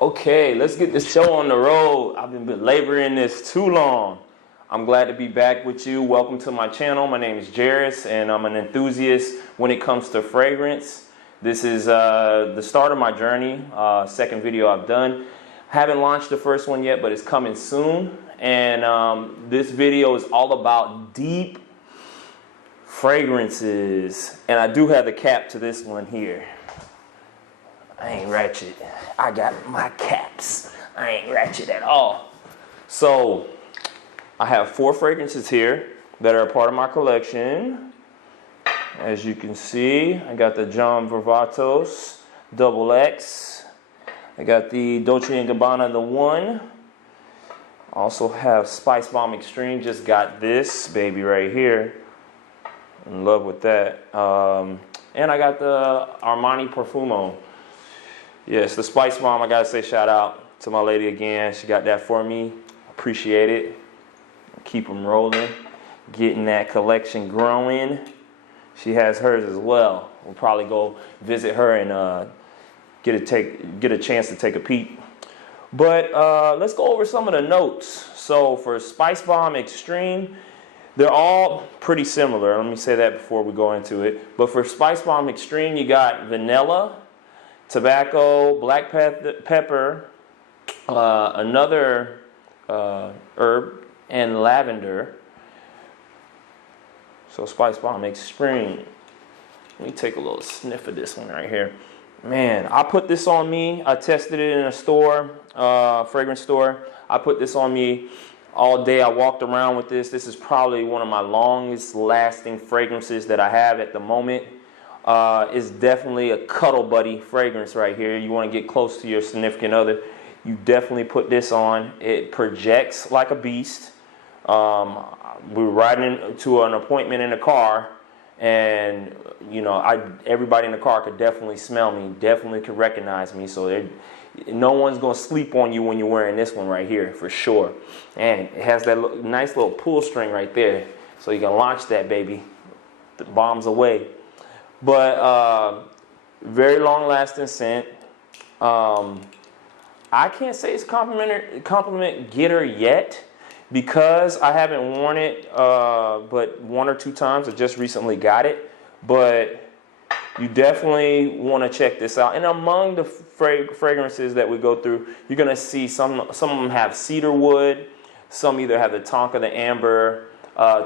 Okay, let's get this show on the road. I've been laboring this too long. I'm glad to be back with you. Welcome to my channel. My name is Jairus, and I'm an enthusiast when it comes to fragrance. This is the start of my journey, second video I've done. Haven't launched the first one yet, but it's coming soon. And this video is all about deep fragrances. And I do have the cap to this one here. I ain't ratchet. I got my caps. I ain't ratchet at all. So I have 4 fragrances here that are a part of my collection. As you can see, I got the Varvatos XX. I got the Dolce Gabbana The One. Also have Spicebomb Extreme. Just got this baby right here. In love with that. And I got the Armani Profumo. Yes, the Spicebomb, I gotta say shout out to my lady again. She got that for me. Appreciate it. Keep them rolling. Getting that collection growing. She has hers as well. We'll probably go visit her and get a chance to take a peek. But let's go over some of the notes. So for Spicebomb Extreme, they're all pretty similar. Let me say that before we go into it. But for Spicebomb Extreme, you got vanilla, tobacco, black pepper, another herb, and lavender. So Spicebomb Extreme. Let me take a little sniff of this one right here. Man, I put this on me. I tested it in a store, fragrance store. I put this on me all day. I walked around with this. This is probably one of my longest lasting fragrances that I have at the moment. It's definitely a cuddle buddy fragrance right here. You want to get close to your significant other, you definitely put this on. It projects like a beast. We were riding to an appointment in a car, and you know, everybody in the car could definitely smell me, definitely could recognize me. So no one's gonna sleep on you when you're wearing this one right here, for sure. And it has that nice little pull string right there, so you can launch that baby, the bombs away. But very long lasting scent. I can't say it's compliment getter yet, because I haven't worn it but 1 or 2 times. I just recently got it. But you definitely want to check this out. And among the fragrances that we go through, you're going to see some of them have cedar wood. Some either have the tonka, the amber,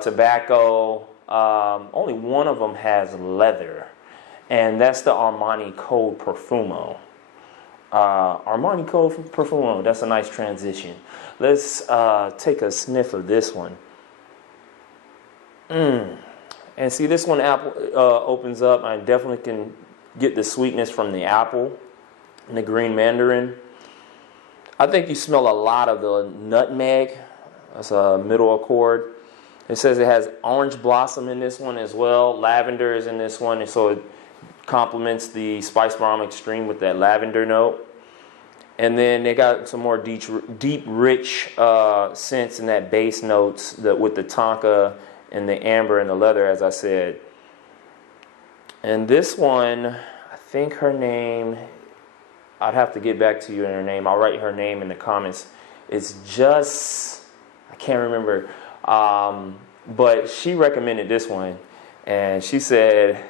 tobacco. Only one of them has leather. And that's the Armani Code Profumo. Armani Code Profumo, that's a nice transition. Let's take a sniff of this one. And see, this one apple opens up. I definitely can get the sweetness from the apple and the green mandarin. I think you smell a lot of the nutmeg. That's a middle accord. It says it has orange blossom in this one as well. Lavender is in this one, and so it complements the Spicebomb Extreme with that lavender note. And then they got some more deep rich scents in that base notes with the tonka and the amber and the leather, as I said. And this one, I think her name, I'd have to get back to you in her name. I'll write her name in the comments. It's just, I can't remember. But she recommended this one. And she said,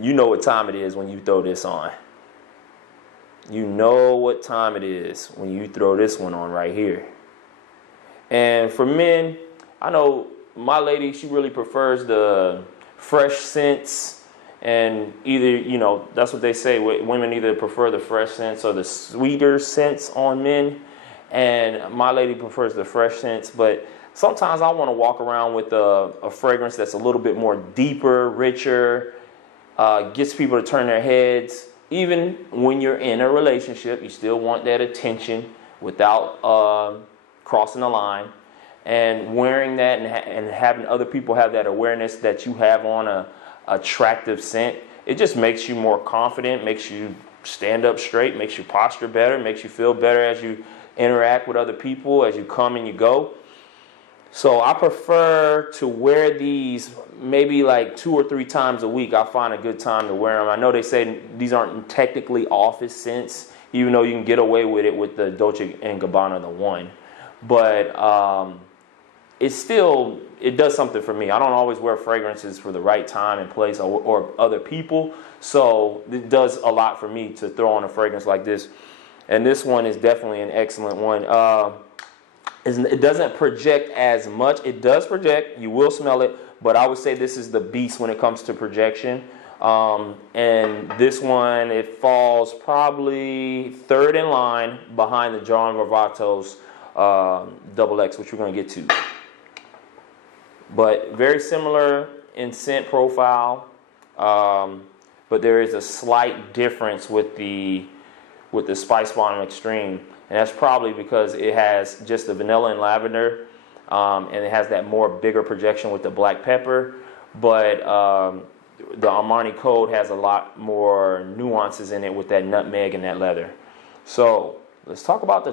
you know what time it is when you throw this on. You know what time it is when you throw this one on right here. And for men, I know my lady, she really prefers the fresh scents. And either, you know, that's what they say. Women either prefer the fresh scents or the sweeter scents on men. And my lady prefers the fresh scents. But sometimes I want to walk around with a fragrance that's a little bit more deeper, richer, gets people to turn their heads. Even when you're in a relationship, you still want that attention without crossing the line. And wearing that and having other people have that awareness that you have on a attractive scent, it just makes you more confident, makes you stand up straight, makes you posture better, makes you feel better as you interact with other people, as you come and you go. So I prefer to wear these maybe like 2 or 3 times a week. I find a good time to wear them. I know they say these aren't technically office scents. even though you can get away with it with the Dolce Gabbana The One. But it does something for me. I don't always wear fragrances for the right time and place or other people. So it does a lot for me to throw on a fragrance like this. And this one is definitely an excellent one. It doesn't project as much. It does project. You will smell it. But I would say this is the beast when it comes to projection. And this one, it falls probably third in line behind the John Varvatos XX, which we're going to get to. But very similar in scent profile, but there is a slight difference with the Spicebomb Extreme, and that's probably because it has just the vanilla and lavender, and it has that bigger projection with the black pepper. But the Armani Code has a lot more nuances in it with that nutmeg and that leather. So let's talk about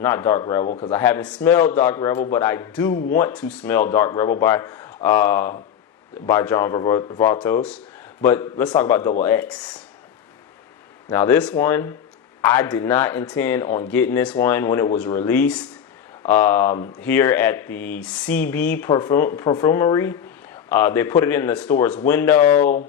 not Dark Rebel, because I haven't smelled Dark Rebel, but I do want to smell Dark Rebel by John Varvatos. But let's talk about Double X. Now this one, I did not intend on getting this one when it was released here at the CB Perfumery. They put it in the store's window,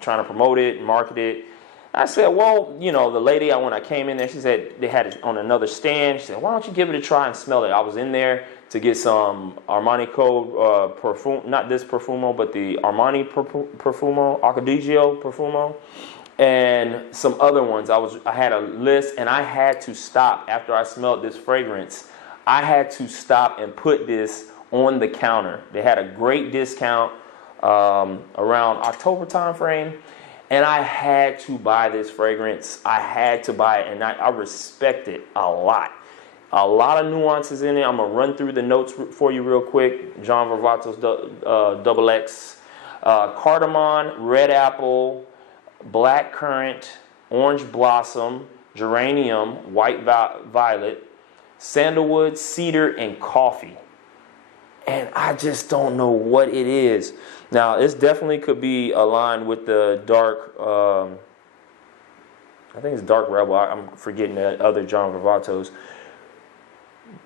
trying to promote it, market it. I said, well, the lady, when I came in there, she said they had it on another stand. She said, why don't you give it a try and smell it? I was in there to get some Armani Code perfume, not this Profumo, but the Armani Profumo, Arcadigio Profumo, and some other ones. I had a list, and I had to stop after I smelled this fragrance. I had to stop and put this on the counter. They had a great discount around October time frame. And I had to buy this fragrance. I had to buy it, and I respect it a lot. A lot of nuances in it. I'm going to run through the notes for you real quick. John Varvatos XX. Cardamom, red apple, black currant, orange blossom, geranium, white violet, sandalwood, cedar, and coffee. And I just don't know what it is. Now, this definitely could be aligned with the dark, I think it's Dark Rebel. I'm forgetting the other John Varvatos.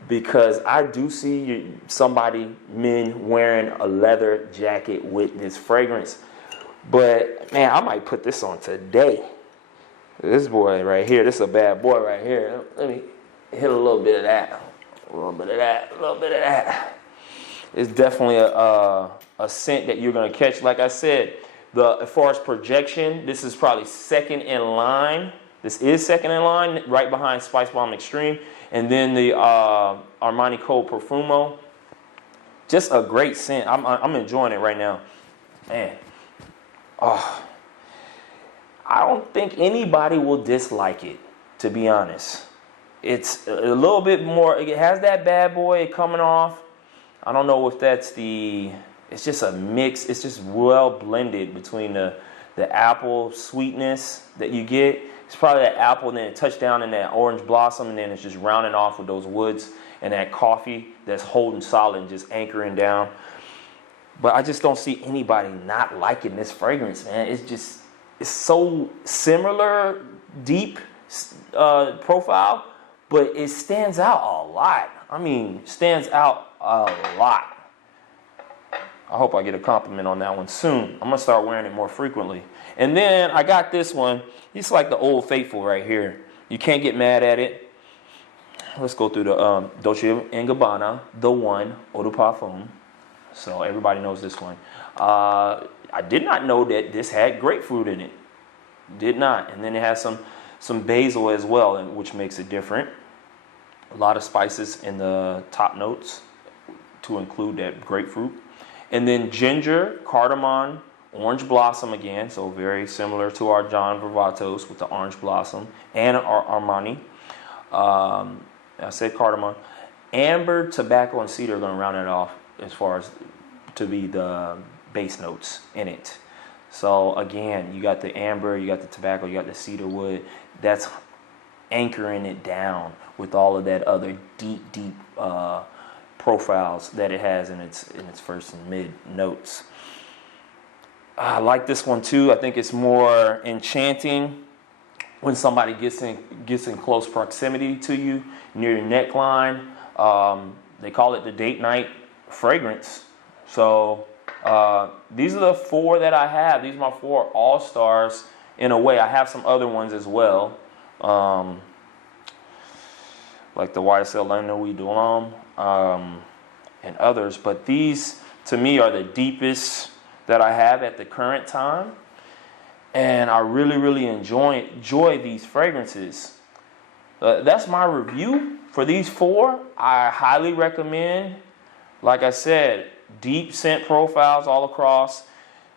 Because I do see men wearing a leather jacket with this fragrance. But, man, I might put this on today. This boy right here, this is a bad boy right here. Let me hit a little bit of that. A little bit of that. A little bit of that. It's definitely a scent that you're going to catch. Like I said, as far as projection, this is probably second in line. This is second in line, right behind Spicebomb Extreme. And then the Armani Code Profumo. Just a great scent. I'm enjoying it right now. Man. Oh. I don't think anybody will dislike it, to be honest. It's a little bit more, it has that bad boy coming off. I don't know if it's just a mix. It's just well blended between the apple sweetness that you get. It's probably that apple and then it touched down in that orange blossom, and then it's just rounding off with those woods and that coffee that's holding solid and just anchoring down. But I just don't see anybody not liking this fragrance, man. It's so similar, deep profile, but it stands out a lot. I mean, stands out a lot. I hope I get a compliment on that one soon. I'm going to start wearing it more frequently. And then I got this one. It's like the Old Faithful right here. You can't get mad at it. Let's go through the Dolce Gabbana The One, Eau de Parfum. So everybody knows this one. I did not know that this had grapefruit in it. Did not. And then it has some basil as well, which makes it different. A lot of spices in the top notes to include that grapefruit. And then ginger, cardamom, orange blossom again, so very similar to our John Varvatos with the orange blossom, and our Armani. I said cardamom. Amber, tobacco, and cedar are going to round it off as far as to be the base notes in it. So again, you got the amber, you got the tobacco, you got the cedar wood. That's anchoring it down with all of that other deep profiles that it has in its first and mid notes. I like this one too. I think it's more enchanting when somebody gets in close proximity to you near your neckline. They call it the date night fragrance. So these are the 4 that I have. These are my 4 all-stars in a way. I have some other ones as well, like the YSL Nuit de l'Homme and others. But these, to me, are the deepest that I have at the current time. And I really, really enjoy these fragrances. That's my review for these 4. I highly recommend, like I said, deep scent profiles all across.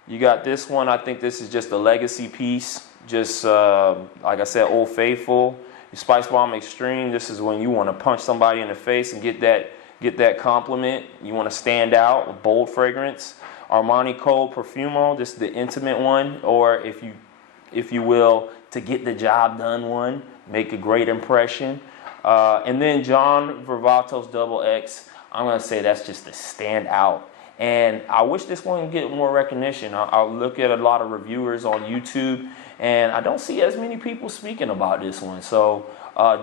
You got this one. I think this is just a legacy piece. Just like I said, Old Faithful. Spicebomb Extreme. This is when you want to punch somebody in the face and get that compliment. You want to stand out. A bold fragrance. Armani Code Profumo. This is the intimate one, or if you will, to get the job done one. Make a great impression. And then John Varvatos XX. I'm going to say that's just the standout. And I wish this one would get more recognition. I'll look at a lot of reviewers on YouTube, and I don't see as many people speaking about this one. So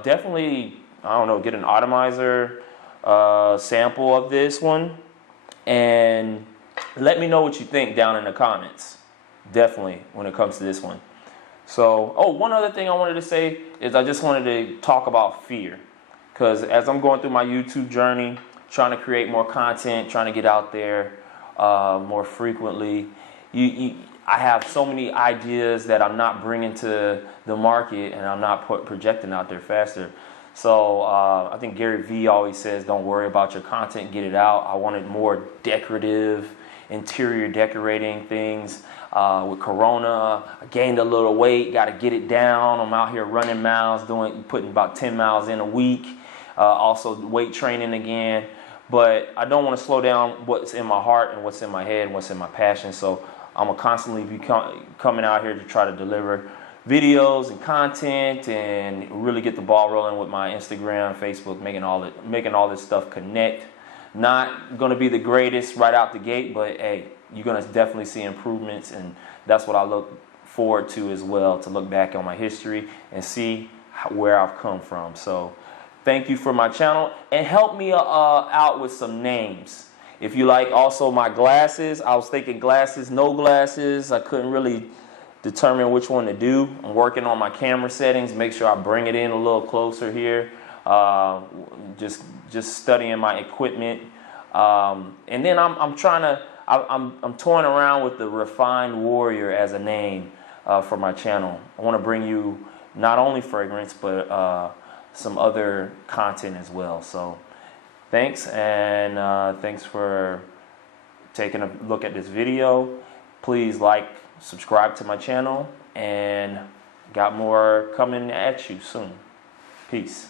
definitely, I don't know, get an atomizer sample of this one, and let me know what you think down in the comments. Definitely when it comes to this one. So, one other thing I wanted to say is I just wanted to talk about fear. Because as I'm going through my YouTube journey, trying to create more content, trying to get out there more frequently, I have so many ideas that I'm not bringing to the market, and I'm not projecting out there faster. So I think Gary Vee always says, don't worry about your content, get it out. I wanted more decorative, interior decorating things. With Corona, I gained a little weight, got to get it down. I'm out here running miles, putting about 10 miles in a week. Also weight training again. But I don't want to slow down what's in my heart and what's in my head and what's in my passion. So I'm going to constantly be coming out here to try to deliver videos and content and really get the ball rolling with my Instagram, Facebook, making all this stuff connect. Not going to be the greatest right out the gate, but hey, you're going to definitely see improvements, and that's what I look forward to as well, to look back on my history and see where I've come from. So thank you for my channel, and help me out with some names. If you like also my glasses, I was thinking glasses, no glasses. I couldn't really determine which one to do. I'm working on my camera settings, make sure I bring it in a little closer here. Just studying my equipment. And then I'm toying around with the Refined Warrior as a name for my channel. I want to bring you not only fragrance, but some other content as well. So thanks, and thanks for taking a look at this video. Please like, subscribe to my channel, and got more coming at you soon. Peace.